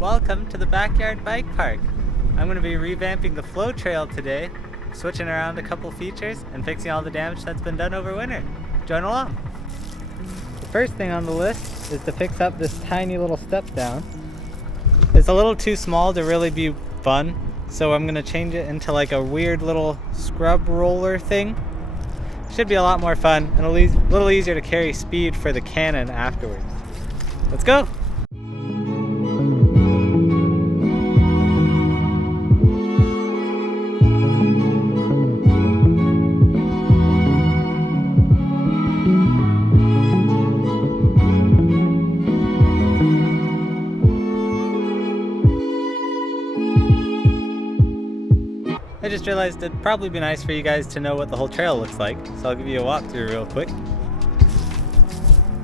Welcome to the Backyard Bike Park. I'm going to be revamping the flow trail today, switching around a couple features and fixing all the damage that's been done over winter. Join along. The first thing on the list is to fix up this tiny little step down. It's a little too small to really be fun, so I'm going to change it into like a weird little scrub roller thing. Should be a lot more fun and a little easier to carry speed for the cannon afterwards. Let's go! I just realized it'd probably be nice for you guys to know what the whole trail looks like, so I'll give you a walkthrough real quick.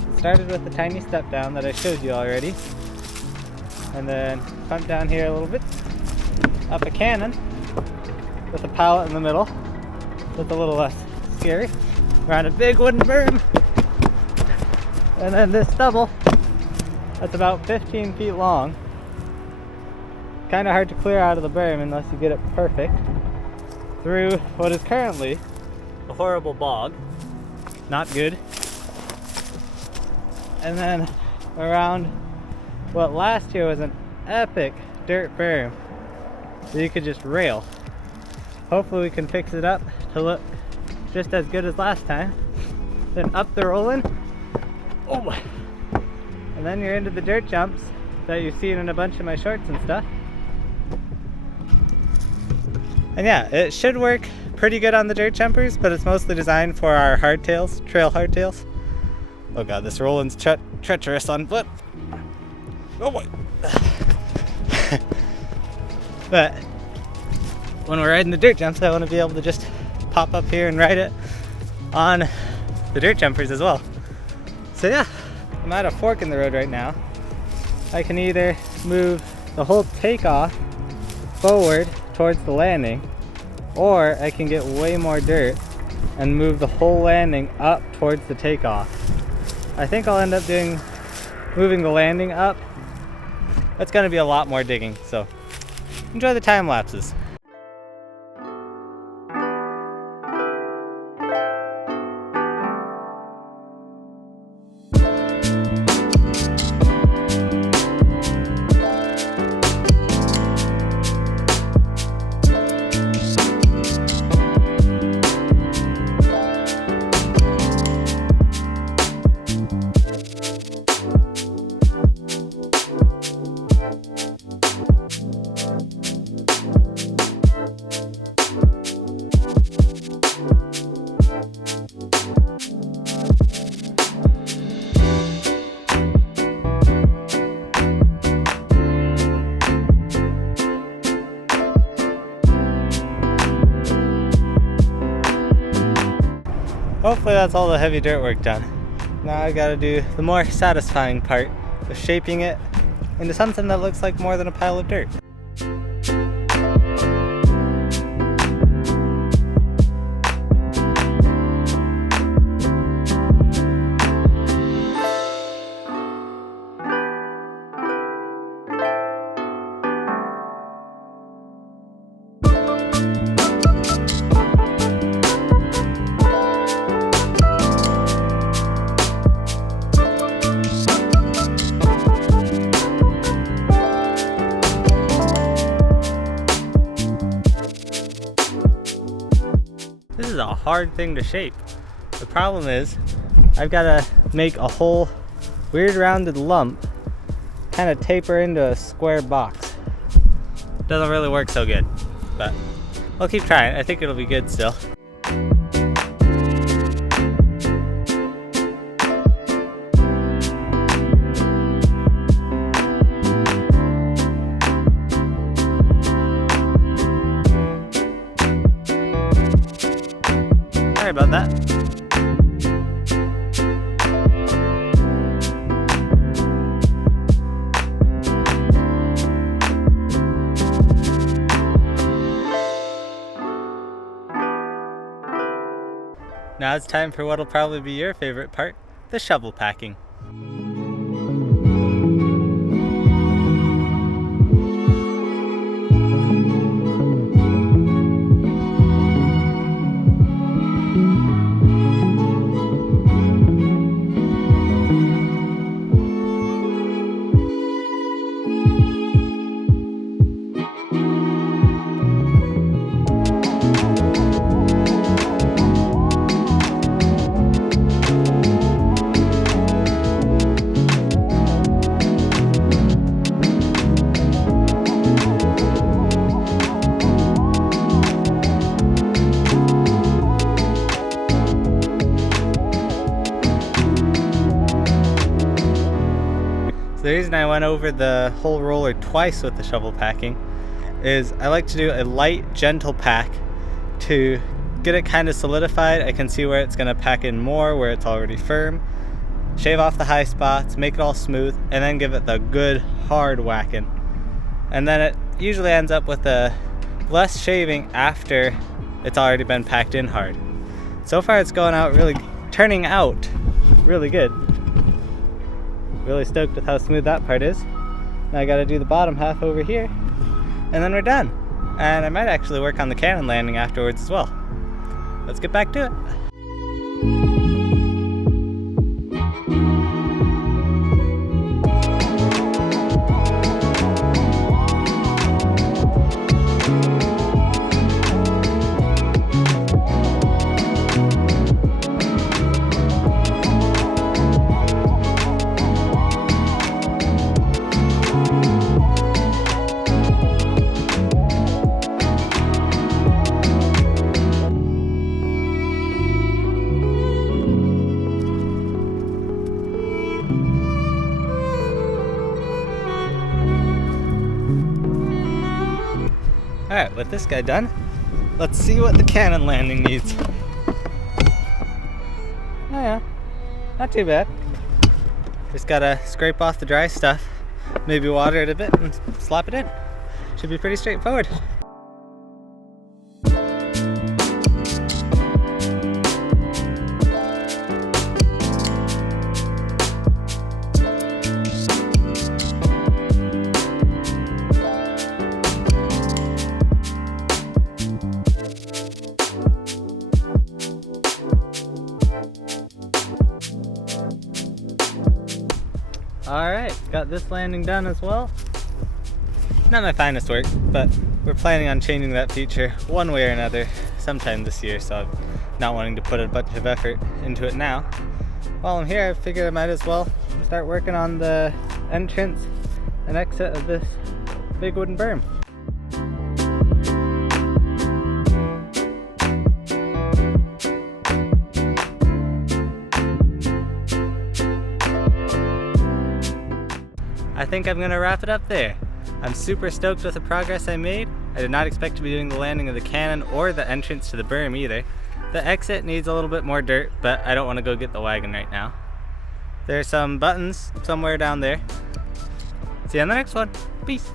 It started with the tiny step down that I showed you already, and then pumped down here a little bit, up a cannon with a pallet in the middle, that's a little less scary, around a big wooden berm, and then this stubble that's about 15 feet long. Kind of hard to clear out of the berm unless you get it perfect, through what is currently a horrible bog, not good, and then around what last year was an epic dirt berm that you could just rail. Hopefully we can fix it up to look just as good as last time. Then up the rolling, oh, and then you're into the dirt jumps that you've seen in a bunch of my shorts and stuff. And yeah, it should work pretty good on the dirt jumpers, but it's mostly designed for our hardtails, trail hardtails. Oh god, this rolling's treacherous on foot. Oh boy. But when we're riding the dirt jumps, I want to be able to just pop up here and ride it on the dirt jumpers as well. So yeah, I'm at a fork in the road right now. I can either move the whole takeoff forward towards the landing, or I can get way more dirt and move the whole landing up towards the takeoff. I think I'll end up moving the landing up. That's going to be a lot more digging, so enjoy the time lapses. Hopefully that's all the heavy dirt work done. Now I gotta do the more satisfying part of shaping it into something that looks like more than a pile of dirt. This is a hard thing to shape. The problem is I've got to make a whole weird rounded lump kind of taper into a square box. Doesn't really work so good, but I'll keep trying. I think it'll be good still. Sorry about that. Now it's time for what'll probably be your favorite part, the shovel packing. reason I went over the whole roller twice with the shovel packing is I like to do a light, gentle pack to get it kind of solidified. I can see where it's going to pack in more, where it's already firm, shave off the high spots, make it all smooth, and then give it the good hard whacking. And then it usually ends up with a less shaving after it's already been packed in hard. So far it's turning out really good. Really stoked with how smooth that part is. Now I gotta do the bottom half over here, and then we're done. And I might actually work on the cannon landing afterwards as well. Let's get back to it. Alright, with this guy done, let's see what the cannon landing needs. Oh yeah, not too bad. Just gotta scrape off the dry stuff, maybe water it a bit and slap it in. Should be pretty straightforward. Alright, got this landing done as well. Not my finest work, but we're planning on changing that feature one way or another sometime this year, so I'm not wanting to put a bunch of effort into it now. While I'm here, I figured I might as well start working on the entrance and exit of this big wooden berm. I think I'm gonna wrap it up there. I'm super stoked with the progress I made. I did not expect to be doing the landing of the cannon or the entrance to the berm either. The exit needs a little bit more dirt, but I don't want to go get the wagon right now. There's some buttons somewhere down there. See you on the next one. Peace.